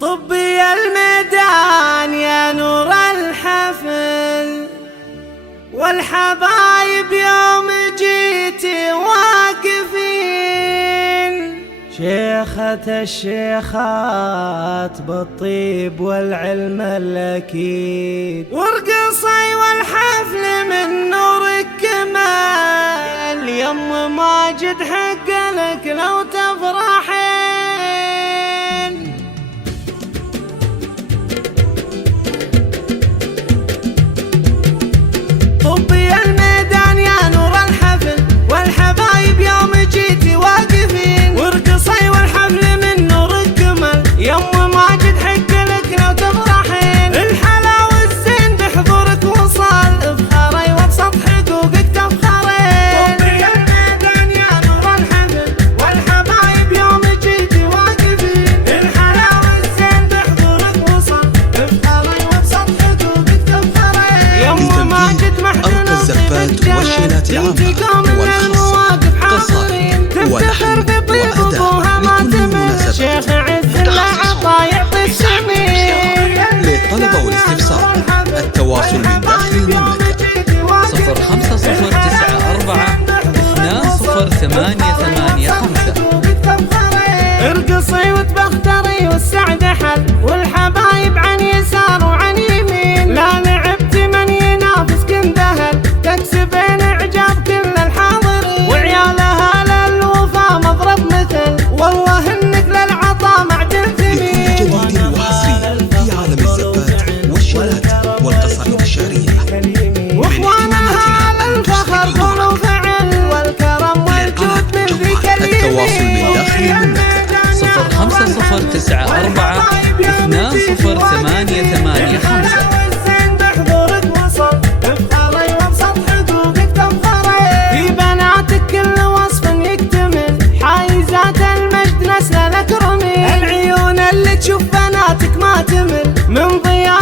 طبي الميدان يا نور الحفل، والحبايب يوم جيتي واقفين، شيخة الشيخات بالطيب والعلم الأكيد، وارقصي والحفل من نورك كمال، يم ماجد حق لك لو تفرحين. طبي الميدان يا نور الحفل، والحبايب يوم جيتي واقفين، وارقصي والحفل من نورك كمل، يم ماجد حق لك لو تفرحين، الحلا والزين بحضورك وصل، افخري وابسط حقوقك تفخرين. طبي الميدان يا نور الحفل، والحبايب يوم جيتي واقفين، الحلا والزين بحضورك وصل، افخري وابسط حقوقك تفخرين، يم ماجد أرقى الزفات والشيلات العامة والخاصة، قصائد ولحن وأداء لكل مناسبة، شيخ عز العطا يعطي السمين. للطلب والاستفسار التواصل من داخل المملكة 0594 208885. ارقصي وتبختري والسعد حل، والحبايب عن يسار وعن يمين، لا لعبت من ينافس كن ذهل، تكسبين اعجاب كل الحاضرين، وعيالها للوفا مضرب مثل، والله انك للعطا معدن ثمين. لكل جديد وحصري في عالم الزفات والشيلات والقصائد الشعرية، واخوانها على الفخر قولوا فعل، والكرم والجود من ذيك التواصل من داخل المملكة 0594 208885. بحضورك وصل، افخري وابسط حقوقك تفخري، في بناتك كل وصف يكتمل، حايزات المجد نسل الاكرمين، العيون اللي تشوف بناتك ما تمل، من ضياء